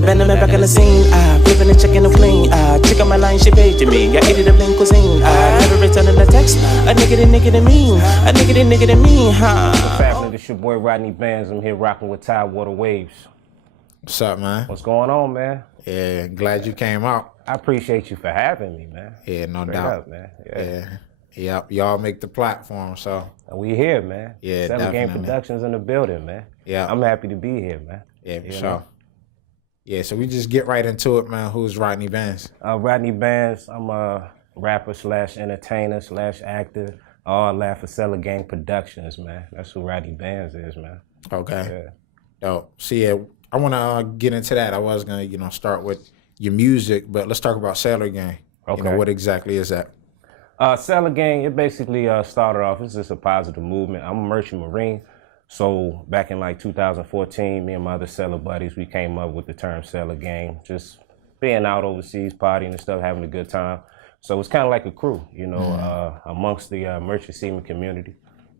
Bending me back in the scene, flipping the chicken and fling. Chick on my line, she paging me. I eat it up in cuisine. Never returning the text. A nigga to me. A nigga to me, huh? What's happening? It's your boy Rodney Bandz. I'm here rocking with Tidewater Waves. What's up, man? What's going on, man? Yeah, glad you came out. I appreciate you for having me, man. Yeah, no Straight doubt. Up, man. Yep, y'all make the platform, so. We here, man. Yeah, SailorGang definitely. Productions in the building, man. Yeah. I'm happy to be here, man. Yeah, for You sure. know? Yeah, so we just get right into it, man. Who's Rodney Bandz? Rodney Bandz. I'm a rapper / entertainer / actor. All that for SailorGang Productions, man. That's who Rodney Bandz is, man. Okay. Yeah. So, yeah, I want to get into that. I was going to, start with your music, but let's talk about SailorGang. Okay. What exactly is that? SailorGang, it basically started off, it's just a positive movement. I'm a merchant marine. So back in like 2014, me and my other sailor buddies, we came up with the term SailorGang, just being out overseas, partying and stuff, having a good time. So it's kind of like a crew, amongst the merchant seaman community.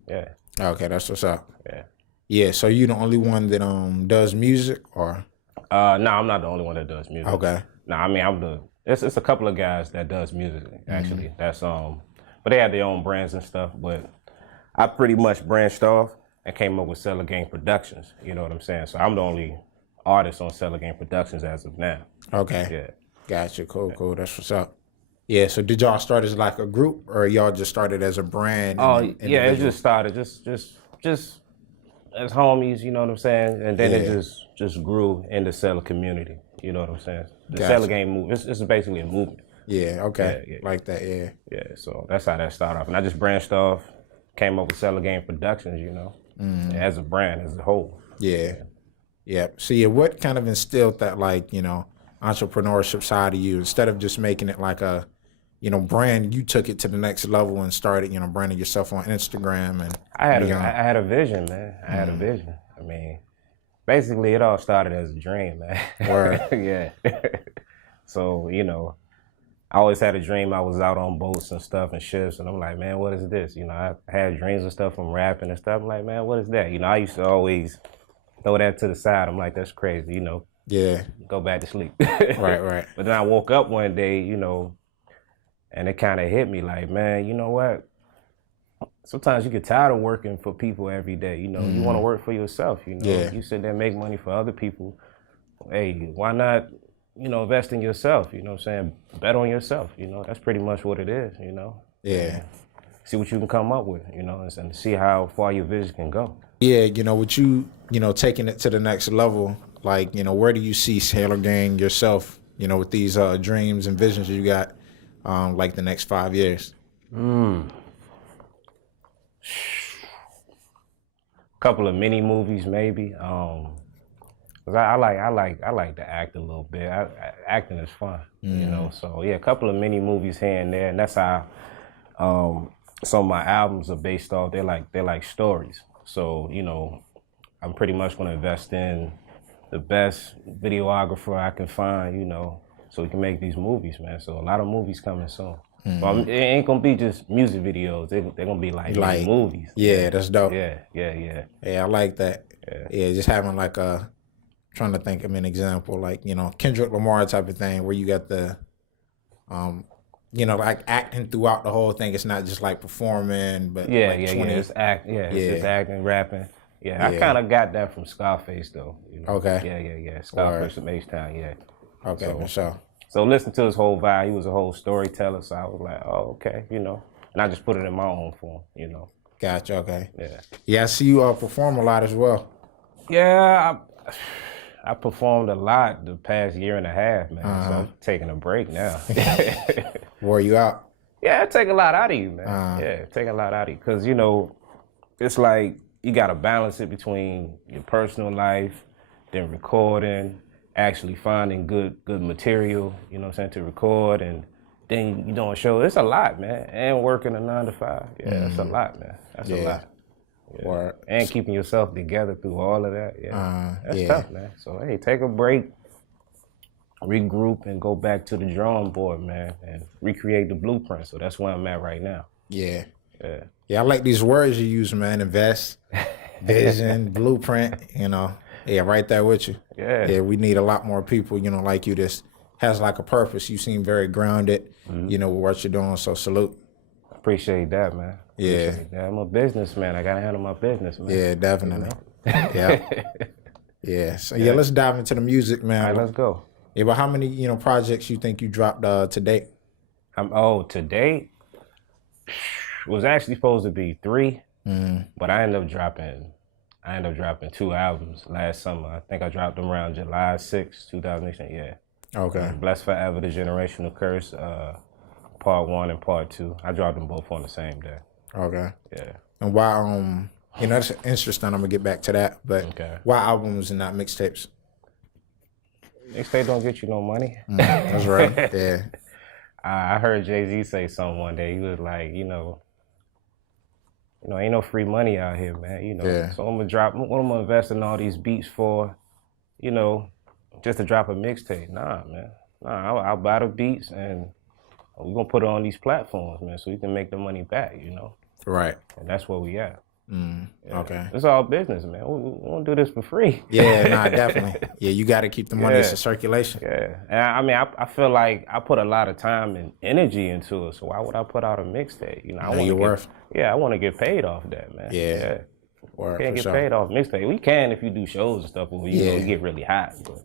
Yeah. Okay, that's what's up. Yeah. Yeah, so you the only one that does music, or? No, I'm not the only one that does music. Okay. No, I mean, it's a couple of guys that does music, actually. That's, but they have their own brands and stuff, but I pretty much branched off and came up with SailorGang Productions, you know what I'm saying? So I'm the only artist on SailorGang Productions as of now. Okay. Yeah. Gotcha, cool, that's what's up. Yeah, so did y'all start as like a group, or y'all just started as a brand? Oh, yeah, it just started just as homies, you know what I'm saying? And then it just grew in the sailor community, you know what I'm saying? The SailorGang movement, it's basically a movement. Yeah, okay, Yeah. like that, yeah. Yeah, so that's how that started off. And I just branched off, came up with SailorGang Productions, as a brand, as a whole. Yeah. So what kind of instilled that, like, entrepreneurship side of you? Instead of just making it like a, brand, you took it to the next level and started, branding yourself on Instagram and. I had a vision, man. I had a vision. I mean, basically it all started as a dream, man. Word. Yeah. So, I always had a dream. I was out on boats and stuff and ships, and I'm like, man, what is this? I had dreams and stuff from rapping and stuff. I'm like, man, what is that? I used to always throw that to the side. I'm like, that's crazy, Yeah. Go back to sleep. Right. But then I woke up one day, and it kind of hit me like, man, you know what? Sometimes you get tired of working for people every day. You want to work for yourself. Yeah. You sit there and make money for other people. Hey, why not? Invest in yourself, what I'm saying? Bet on yourself, that's pretty much what it is, Yeah. See what you can come up with, and see how far your vision can go. Yeah, with you, taking it to the next level, like, where do you see SailorGang yourself, with these dreams and visions you got, like the next 5 years? Couple of mini movies, maybe. Cause I like to act a little bit. Acting is fun, So yeah, a couple of mini movies here and there, and that's how some of my albums are based off. They're like stories. So I'm pretty much gonna invest in the best videographer I can find, so we can make these movies, man. So a lot of movies coming soon. But it ain't gonna be just music videos. They're gonna be like movies. Yeah, that's dope. Yeah. Yeah, I like that. Yeah, just having like trying to think of an example, like, Kendrick Lamar type of thing where you got the, like acting throughout the whole thing. It's not just like performing, but It's just acting, rapping. Yeah, I kind of got that from Scarface though. Okay. Yeah. Scarface from H-Town, yeah. Okay, for sure. So listen to his whole vibe. He was a whole storyteller, so I was like, oh, okay, and I just put it in my own form, Gotcha, okay. Yeah. Yeah, I see you perform a lot as well. Yeah, I performed a lot the past year and a half, man. So I'm taking a break now. Wore you out? Yeah, it take a lot out of you, man. Yeah, it take a lot out of you. Because, it's like you got to balance it between your personal life, then recording, actually finding good material, to record, and then you doing shows. It's a lot, man. And working a 9 to 5. Yeah, that's a lot, man. That's a lot. Yeah. And keeping yourself together through all of that. Yeah. That's tough, man. So, hey, take a break, regroup, and go back to the drawing board, man, and recreate the blueprint. So that's where I'm at right now. Yeah, I like these words you use, man. Invest, vision, blueprint, Yeah, right there with you. Yeah. Yeah, we need a lot more people, you know, like you. This has like a purpose. You seem very grounded, you know, with what you're doing. So salute. Appreciate that, man. Yeah. Appreciate that. I'm a businessman. I gotta handle my business, man. Yeah, definitely. You know? Yeah. Yeah. So yeah, let's dive into the music, man. All right, let's go. Yeah, but how many, you know, projects you think you dropped to date? To date was actually supposed to be 3, but I ended up dropping 2 albums last summer. I think I dropped them around July 6, 2018. Yeah. Okay. Blessed Forever, The Generational Curse, part 1 and part 2. I dropped them both on the same day. Okay. Yeah. And why, you know, that's interesting. I'm gonna get back to that. But why albums and not mixtapes? Mixtape don't get you no money. That's right. Yeah. I heard Jay-Z say something one day. He was like, you know, ain't no free money out here, man. You know, so I'm gonna invest in all these beats for, you know, just to drop a mixtape. Nah, man. Nah, I'll buy the beats and we're gonna put it on these platforms, man, so we can make the money back, you know. Right. And that's where we at. Okay. It's all business, man. We don't do this for free. Yeah, nah, definitely. Yeah, you got to keep the money in circulation. Yeah. And I mean, I feel like I put a lot of time and energy into it, so why would I put out a mixtape? You know, I want to get paid off that, man. Yeah. Can't get paid off mixtape. We can if you do shows and stuff, where you know, get really hot. But,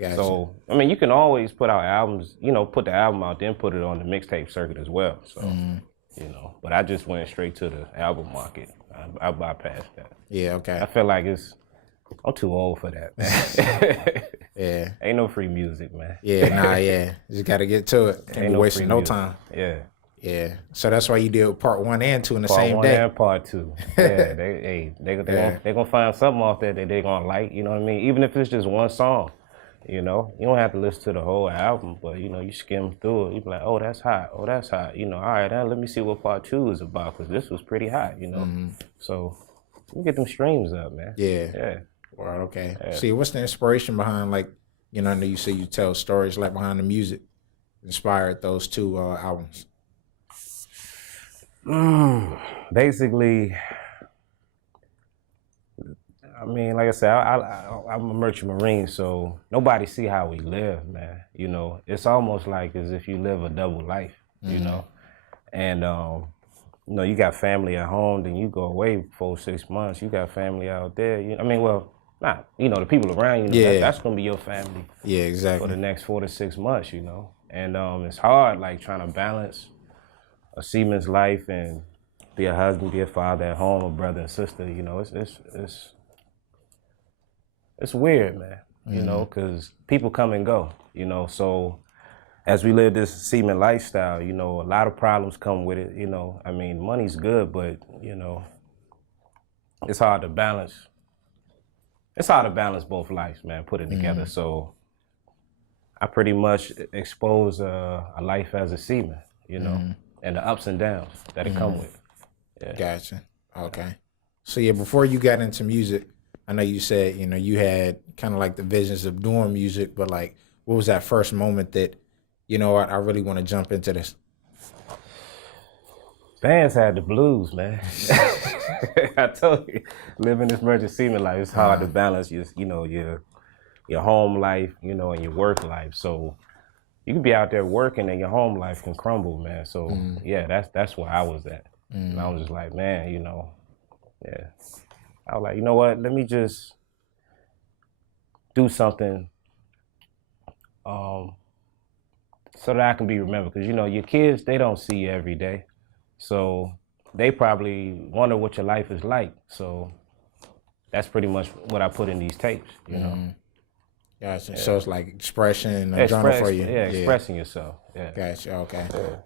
Gotcha. So, I mean, you can always put out albums, you know, put the album out, then put it on the mixtape circuit as well. So, you know, but I just went straight to the album market. I bypassed that. Yeah, okay. I feel like I'm too old for that, man. Yeah. Ain't no free music, man. Yeah, nah, yeah. Just got to get to it. Can't be wasting no time. Yeah. Yeah. So that's why you did part 1 and 2 in the part same 1 day. And part 2. Yeah, they gonna find something off there that they gonna like, you know what I mean? Even if it's just one song. You know, you don't have to listen to the whole album, but you know, you skim through it. You be like, oh, that's hot. Oh, that's hot. You know, all right, now let me see what part 2 is about, because this was pretty hot. You know, so we get them streams up, man. Yeah. Yeah. Well, okay. Yeah. See, what's the inspiration behind, like, you know, I know you say you tell stories, like behind the music, inspired those 2 albums. Basically, I mean, like I said, I'm a merchant marine, so nobody see how we live, man. You know, it's almost like as if you live a double life, you know. And, you know, you got family at home, then you go away for 6 months. You got family out there. I mean, well, not, you know, the people around you, that's going to be your family. Yeah, exactly. For the next 4 to 6 months, you know. And it's hard, like, trying to balance a seaman's life and be a husband, be a father at home, a brother and sister. You know, it's weird, man, you know, because people come and go, you know. So as we live this seaman lifestyle, you know, a lot of problems come with it, you know. I mean, money's good, but, you know, it's hard to balance. It's hard to balance both lives, man, put it together. So I pretty much expose a life as a seaman, you know, and the ups and downs that it come with. Yeah. Gotcha. Okay. So, yeah, before you got into music, I know you said, you know, you had kind of like the visions of doing music, but like, what was that first moment that, you know, I really want to jump into this? Bandz had the blues, man. I told you, living this merchant seaman life, it's hard to balance your, you know, your home life, you know, and your work life. So you can be out there working and your home life can crumble, man. So yeah, that's where I was at. And I was just like, man, you know, yeah. I was like, you know what? Let me just do something so that I can be remembered. Because, you know, your kids, they don't see you every day. So they probably wonder what your life is like. So that's pretty much what I put in these tapes, you know. Gotcha. Yeah. So it's like expression, a journal for you. Yeah, expressing yourself. Yeah. Gotcha. Okay. Yeah.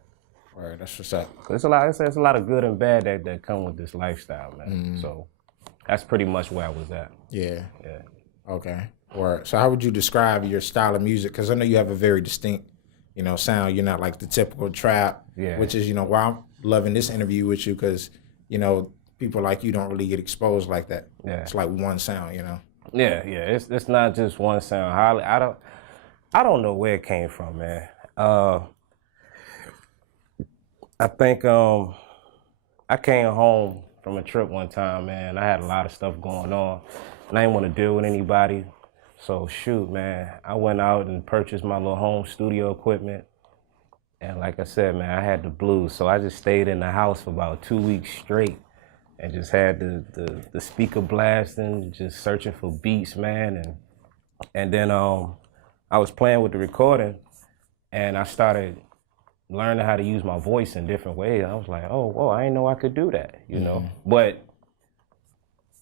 All right, that's what's up. There's a lot of good and bad that come with this lifestyle, man. So that's pretty much where I was at. Yeah. Yeah. Okay. Or so how would you describe your style of music? Because I know you have a very distinct, you know, sound. You're not like the typical trap, which is, you know, why I'm loving this interview with you, because, you know, people like you don't really get exposed like that. Yeah. It's like one sound, you know. Yeah, yeah. It's not just one sound. I don't know where it came from, man. I think I came home from a trip one time, man. I had a lot of stuff going on. and I didn't want to deal with anybody. So shoot, man, I went out and purchased my little home studio equipment. And like I said, man, I had the blues. So I just stayed in the house for about 2 weeks straight and just had the speaker blasting, just searching for beats, man. And then I was playing with the recording and I started learning how to use my voice in different ways. I was like, oh, whoa, I didn't know I could do that, you know? But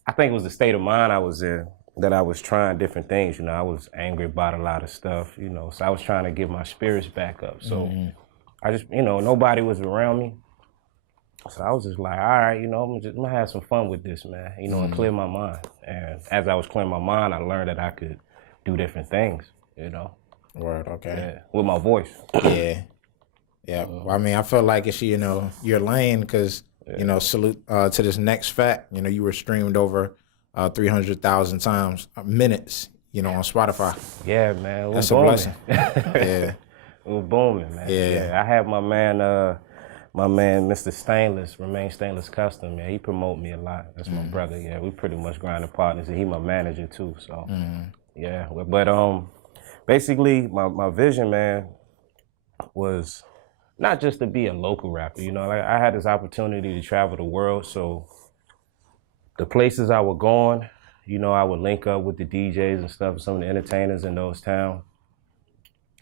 I think it was the state of mind I was in that I was trying different things. You know, I was angry about a lot of stuff, you know, so I was trying to get my spirits back up. So I just, you know, nobody was around me. So I was just like, all right, you know, I'm gonna have some fun with this, man, you know, and clear my mind. And as I was clearing my mind, I learned that I could do different things, you know. Word, okay. Yeah, with my voice. Yeah. Yeah. Well, I mean, I feel like it's, you know, your lane because, you know, salute to this next fact. You know, you were streamed over 300,000 times, minutes, you know, on Spotify. Yeah, man. That's a blessing. Yeah. It was booming, man. Yeah. I had my man, Mr. Stainless, Remain Stainless Custom, man. He promote me a lot. That's my brother. Yeah, we pretty much grinding partners, and he my manager too. So, yeah. But basically, my vision, man, was not just to be a local rapper. You know, like I had this opportunity to travel the world, so the places I was going, you know, I would link up with the DJs and stuff, some of the entertainers in those towns.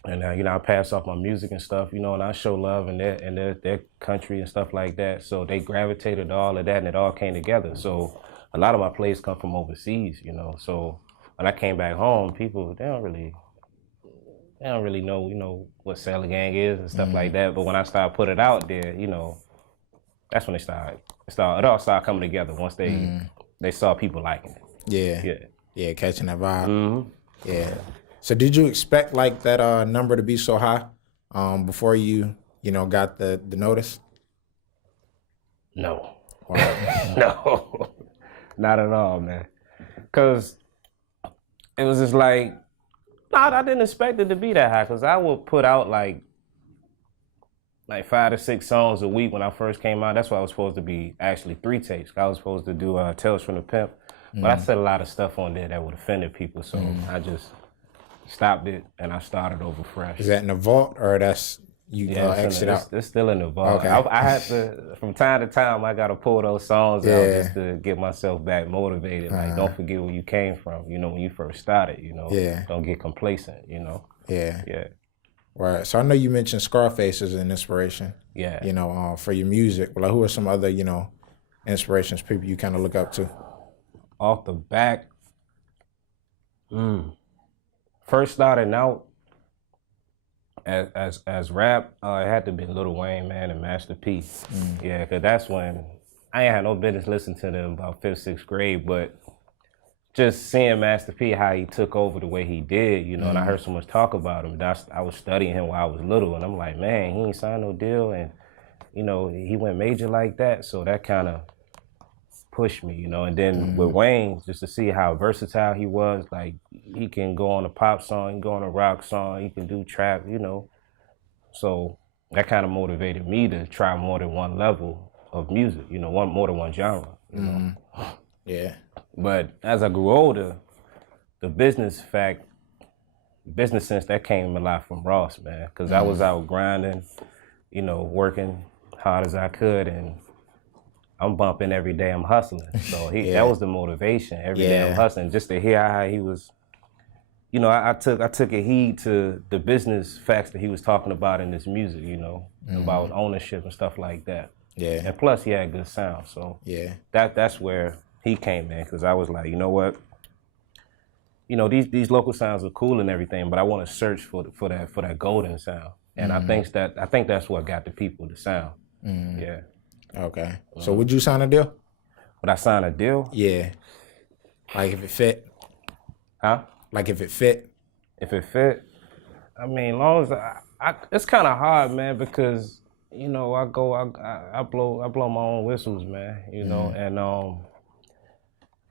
And, you know, I pass off my music and stuff, you know, and I show love in their country and stuff like that. So they gravitated to all of that and it all came together. So a lot of my plays come from overseas, you know. So when I came back home, people, they don't really know, you know, what SailorGang is and stuff like that. But when I started putting it out there, you know, that's when it all started coming together once they saw people liking it. Yeah. Yeah, catching that vibe. Yeah. So did you expect like that number to be so high before you know, got the notice? No. Wow. No, not at all, man. Cause it was just like, I didn't expect it to be that high. Cause I would put out like 5 to 6 songs a week when I first came out. That's why I was supposed to be actually 3 tapes. I was supposed to do Tales from the Pimp, but I said a lot of stuff on there that would offend people. So I just stopped it and I started over fresh. Is that in the vault or that's you exit out? It's still in the vault. Okay. I had to, from time to time, I got to pull those songs out just to get myself back motivated. Like, don't forget where you came from, you know, when you first started, you know. Don't get complacent, you know. Yeah. Right. So I know you mentioned Scarface as an inspiration. Yeah. You know, for your music. Like, who are some other, you know, inspirations, people you kind of look up to? Off the back, first starting out as rap, it had to be Lil Wayne, man, and Master P. Yeah, because that's when I ain't had no business listening to them about 5th, 6th grade, but just seeing Master P, how he took over the way he did, you know, and I heard so much talk about him. I was studying him while I was little, and I'm like, man, he ain't signed no deal, and, you know, he went major like that, so that kind of pushed me, you know. And then with Wayne, just to see how versatile he was, like, he can go on a pop song, he can go on a rock song, he can do trap, you know. So that kind of motivated me to try more than one level of music, you know, more than one genre, you know. Yeah. But as I grew older, the business sense, that came a lot from Ross, man, because I was out grinding, you know, working hard as I could, and I'm bumping every day, I'm hustling. So that was the motivation, every day I'm hustling, just to hear how he was, you know, I took a heed to the business facts that he was talking about in this music, you know, about ownership and stuff like that. Yeah. And plus he had good sound, so that's where he came in, because I was like, you know what, you know, these local sounds are cool and everything, but I want to search for that golden sound, and I think that's what got the people the sound. Yeah. Okay. So would you sign a deal? Would I sign a deal? Yeah. Like if it fit? Huh? Like if it fit? If it fit? I mean, as long as I it's kind of hard, man, because, you know, I blow my own whistles, man, you know, and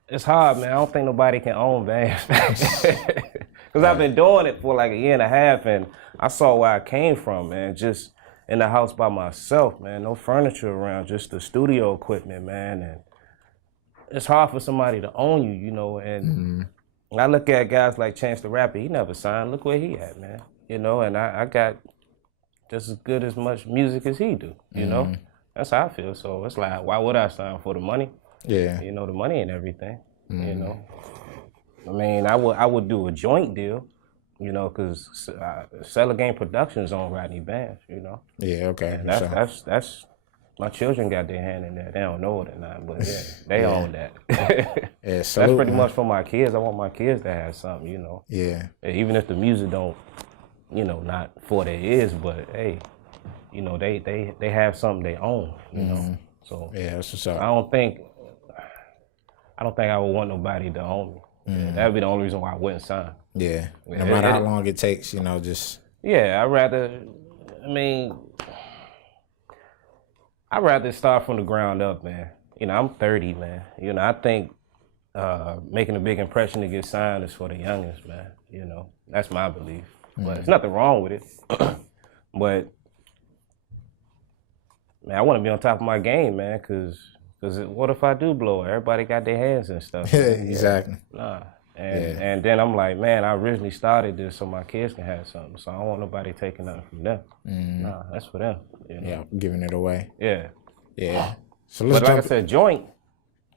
it's hard, man. I don't think nobody can own bands, because I've been doing it for like a year and a half, and I saw where I came from, man. Just in the house by myself, man. No furniture around, just the studio equipment, man. And it's hard for somebody to own you, you know, and I look at guys like Chance the Rapper, he never signed, look where he at, man, you know, and I got just as good as much music as he do, you know, that's how I feel, so it's like, why would I sign for the money? Yeah. You know, the money ain't everything, you know. I mean, I would do a joint deal, you know, because SailorGang Productions on Rodney Bandz, you know. Yeah, okay. And that's my children got their hand in there. They don't know it or not, but yeah, they own that. Yeah, that's pretty much for my kids. I want my kids to have something, you know. Yeah. Even if the music don't, you know, not for their ears, but hey, you know, they have something they own, you know. So yeah, that's what's up. I don't think I would want nobody to own me. Yeah, that'd be the only reason why I wouldn't sign. Yeah. No matter how long it takes, you know, just. Yeah, I'd rather start from the ground up, man. You know, I'm 30, man. You know, I think making a big impression to get signed is for the youngest, man. You know, that's my belief. But there's nothing wrong with it. But, man, I want to be on top of my game, man, because what if I do blow? Everybody got their hands and stuff. Exactly. Nah. And then I'm like, man, I originally started this so my kids can have something. So I don't want nobody taking nothing from them. Nah, that's for them. You know? Yeah, giving it away. Yeah. Yeah. So but like I said, joint.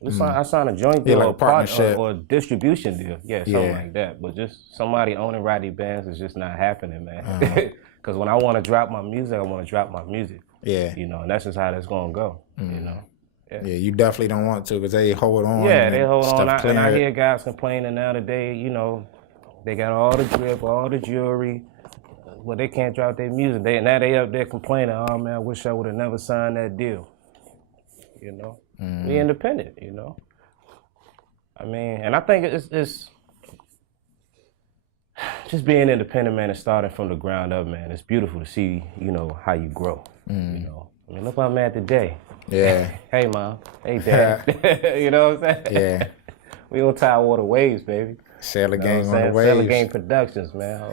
I signed a joint deal, like or a partnership, or a distribution deal. Yeah, something like that. But just somebody owning Rodney Bandz is just not happening, man. Because when I want to drop my music, I want to drop my music. Yeah. You know, and that's just how that's going to go, you know. Yeah, you definitely don't want to because they hold on. Yeah, they hold on. And I hear guys complaining now today, you know, they got all the drip, all the jewelry, but they can't drop their music. Now they up there complaining, oh man, I wish I would have never signed that deal. You know, be independent, you know. I mean, and I think it's just being independent, man, and starting from the ground up, man. It's beautiful to see, you know, how you grow, you know. I mean, look where I'm at today. Yeah. Hey, Mom. Hey, Dad. You know what I'm saying? Yeah. We on Tidewater Waves, baby. SailorGang on the waves. SailorGang Productions, man.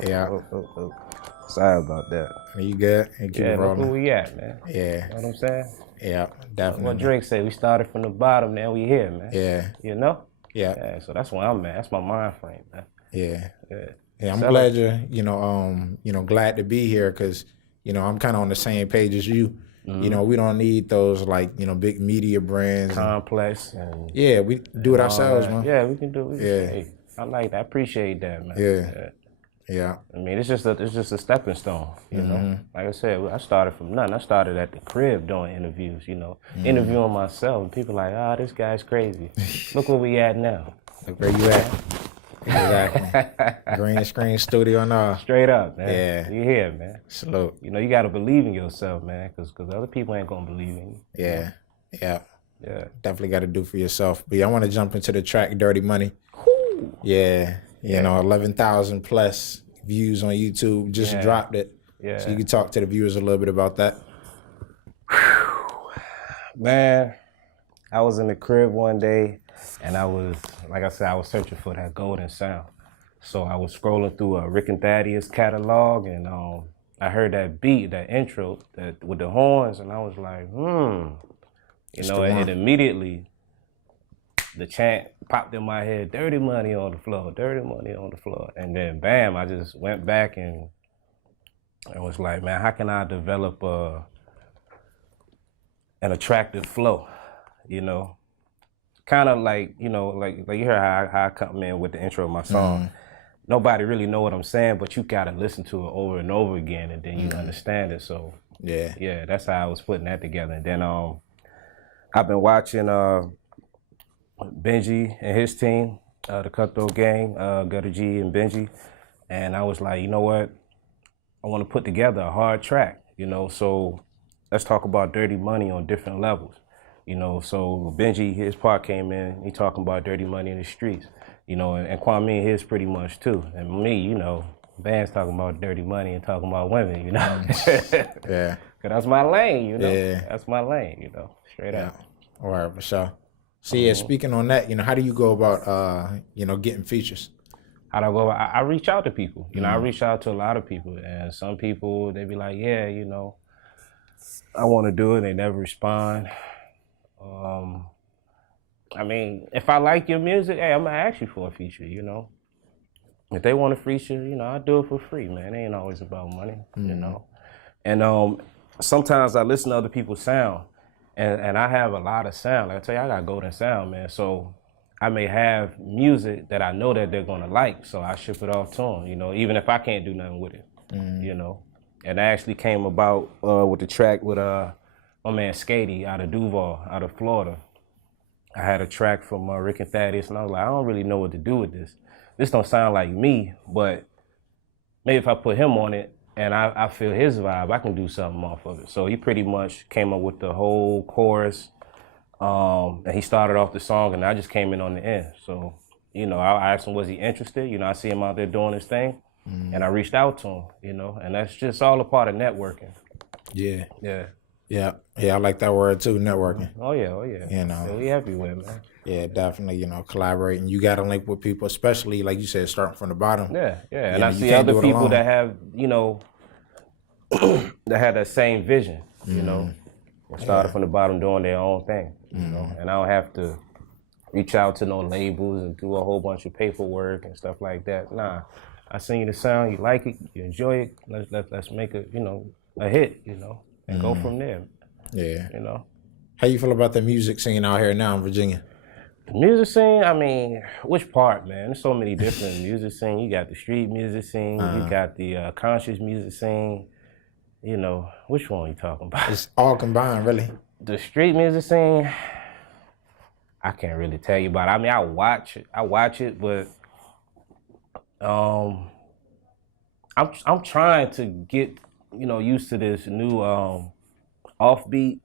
Sorry about that. You good? And keep it rolling. Look where we at, man. Yeah. You know what I'm saying? Yeah, definitely. What Drake said, we started from the bottom, now we here, man. Yeah. You know? Yeah. So that's where I'm at. That's my mind frame, man. Yeah. Yeah. Yeah, I'm glad you're, glad to be here because, you know, I'm kind of on the same page as you. You know, we don't need those like, you know, big media brands. Complex. And we do it ourselves, man. Yeah, we can do it. Yeah. I like that. I appreciate that, man. Yeah. I mean, it's just a stepping stone, you know. Like I said, I started from nothing. I started at the crib doing interviews, you know, interviewing myself. And people like, this guy's crazy. Look where we at now. Look where you at. Exactly. Green screen studio and all. Straight up, man. Yeah. You here, man. Salute. You know, you got to believe in yourself, man, because other people ain't going to believe in you. Yeah. Yeah. Yeah. Definitely got to do for yourself. But I want to jump into the track Dirty Money. Whew. Yeah. You know, 11,000 plus views on YouTube. Just dropped it. Yeah. So you can talk to the viewers a little bit about that. Man, I was in the crib one day and I was, like I said, I was searching for that golden sound. So I was scrolling through Rick and Thaddeus catalog and I heard that beat, that intro with the horns, and I was like, You know, and immediately the chant popped in my head, dirty money on the floor, dirty money on the floor. And then bam, I just went back and I was like, man, how can I develop an attractive flow, you know? Kind of like, you know, like you heard how I come in with the intro of my song. Nobody really know what I'm saying, but you gotta listen to it over and over again and then you understand it. So yeah, that's how I was putting that together. And then I've been watching Benji and his team, the Cutthroat Gang, Gutter G and Benji, and I was like, you know what? I want to put together a hard track, you know, so let's talk about dirty money on different levels, you know. So Benji, his part came in, he talking about dirty money in the streets, you know, and Kwame, his pretty much too. And me, you know, Bandz talking about dirty money and talking about women, you know. Yeah. Cause that's my lane, you know. Yeah. That's my lane, you know, straight up. All right, for sure. So yeah, speaking on that, you know, how do you go about, you know, getting features? How do I go? I reach out to people. You know, I reach out to a lot of people, and some people they be like, "Yeah, you know, I want to do it." They never respond. I mean, if I like your music, hey, I'm gonna ask you for a feature, you know. If they want a feature, you know, I do it for free, man. It ain't always about money, you know. And sometimes I listen to other people's sound, and I have a lot of sound. Like I tell you, I got golden sound, man. So I may have music that I know that they're gonna like, so I ship it off to them, you know, even if I can't do nothing with it, you know. And that actually came about with the track with my man Skatey out of Duval, out of Florida. I had a track from Rick and Thaddeus, and I was like, I don't really know what to do with this. This don't sound like me, but maybe if I put him on it and I feel his vibe, I can do something off of it. So he pretty much came up with the whole chorus, and he started off the song, and I just came in on the end. So, you know, I asked him, was he interested? You know, I see him out there doing his thing, and I reached out to him, you know, and that's just all a part of networking. Yeah. Yeah. Yeah. Yeah, I like that word too, networking. Oh, yeah. You know. So we everywhere, man. Yeah, definitely, you know, collaborating. You got to link with people, especially, like you said, starting from the bottom. Yeah. And I see other people that have, you know, that have that same vision, you know, started from the bottom doing their own thing, you know, and I don't have to reach out to no labels and do a whole bunch of paperwork and stuff like that. Nah, I sing you the sound, you like it, you enjoy it, let's make a, you know, a hit, you know, and go from there. Yeah. You know. How you feel about the music scene out here now in Virginia? The music scene, I mean, which part, man? There's so many different music scene. You got the street music scene, you got the conscious music scene. You know, which one are you talking about? It's all combined, really. The street music scene, I can't really tell you about it. I mean, I watch it, but I'm trying to get, you know, used to this new offbeat.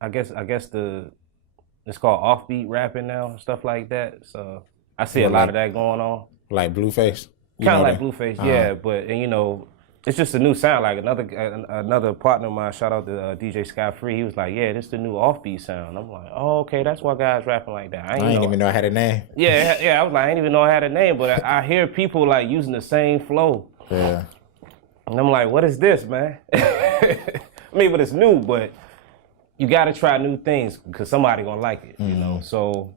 I guess it's called offbeat rapping now and stuff like that. So I see a lot of that going on. Like Blueface? Kind of like Blueface, yeah. But, and, you know, it's just a new sound. Like another partner of mine, shout out to DJ Scott Free. He was like, "Yeah, this is the new offbeat sound." I'm like, "Oh, okay, that's why guys rapping like that." I ain't even know I had a name. Yeah. I was like, I didn't even know I had a name, but I hear people like using the same flow. Yeah. And I'm like, "What is this, man?" I mean, but it's new, but you got to try new things because somebody gonna like it, you know. So,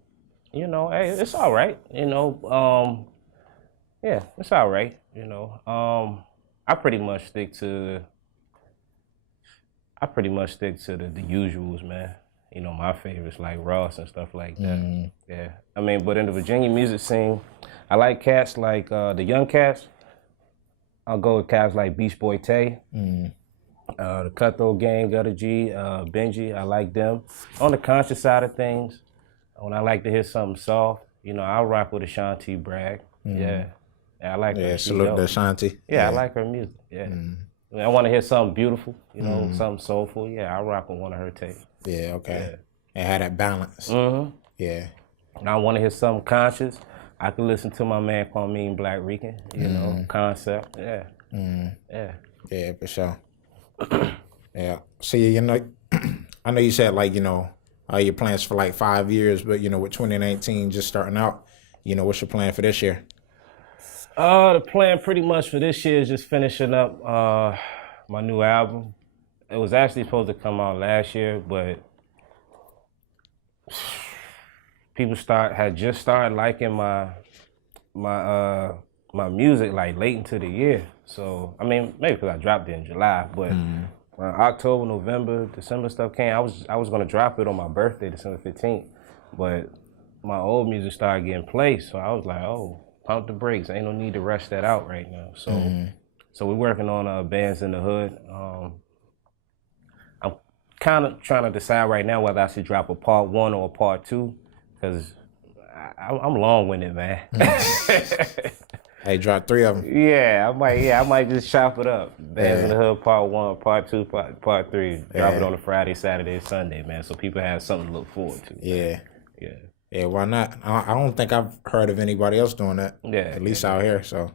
you know, hey, it's all right, you know. Yeah, it's all right, you know. I pretty much stick to the usuals, man. You know, my favorites like Ross and stuff like that. Yeah. I mean, but in the Virginia music scene, I like cats like the young cats. I'll go with cats like Beach Boy Tay, the Cutthroat Gang, Gutter G, Benji. I like them. On the conscious side of things, when I like to hear something soft, you know, I'll rock with Ashanti Bragg. Yeah, I like her. Yeah, salute to Ashanti. Yeah, I like her music. Yeah. I want to hear something beautiful, you know, something soulful. Yeah, I rock with one of her tapes. Yeah, okay. And have that balance. Yeah. And I want to hear something conscious. I can listen to my man Kwame Black Rican, you know, Concept. Yeah. Yeah. Yeah, for sure. Yeah. See, you know, I know you said, like, you know, your plans for like 5 years, but, you know, with 2019 just starting out, you know, what's your plan for this year? The plan pretty much for this year is just finishing up my new album. It was actually supposed to come out last year, but people had just started liking my music like late into the year. So I mean, maybe because I dropped it in July, but when October, November, December stuff came, I was gonna drop it on my birthday, December 15th, but my old music started getting played, so I was like, oh, pump the brakes. Ain't no need to rush that out right now. So so we're working on Bands in the Hood. I'm kind of trying to decide right now whether I should drop a part 1 or a part 2, because I'm long-winded, man. Hey, drop 3 of them. Yeah, I might just chop it up. Bands in the Hood, part 1, part 2, part 3. Drop it on a Friday, Saturday, Sunday, man, so people have something to look forward to. Yeah. Yeah. Yeah, why not? I don't think I've heard of anybody else doing that. Yeah. At least out here, so.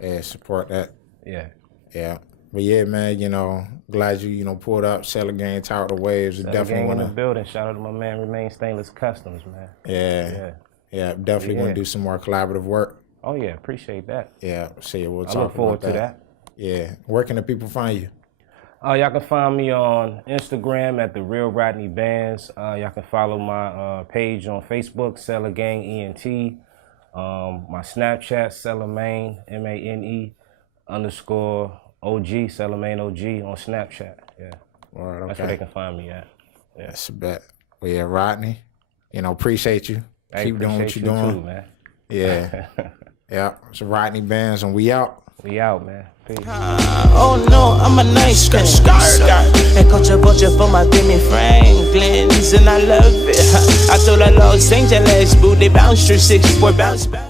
Yeah, support that. Yeah. Yeah. But yeah, man, you know, glad you know, pulled up SailorGang, Tidewater Waves. Definitely want to building. Shout out to my man, Remain Stainless Customs, man. Yeah, definitely want to do some more collaborative work. Oh, yeah, appreciate that. Yeah, see, we'll talk I look forward about to that. Yeah. Where can the people find you? Y'all can find me on Instagram at The Real Rodney Bandz. Y'all can follow my page on Facebook, SailorGang ENT. My Snapchat, SailorMain, MANE_OG, SailorMain OG on Snapchat. Yeah. Right, okay. That's where they can find me at. Yeah. That's a bet. Well, yeah, Rodney, appreciate you. Keep doing what you're doing. Too, man. Yeah. Yeah. So Rodney Bandz, and we out. We out, man. Peace. Oh no, I'm a nice guy. And culture vulture for my Benny Franklins, and I love it. I told her Los Angeles, boo, they bounce through 64 bounce back.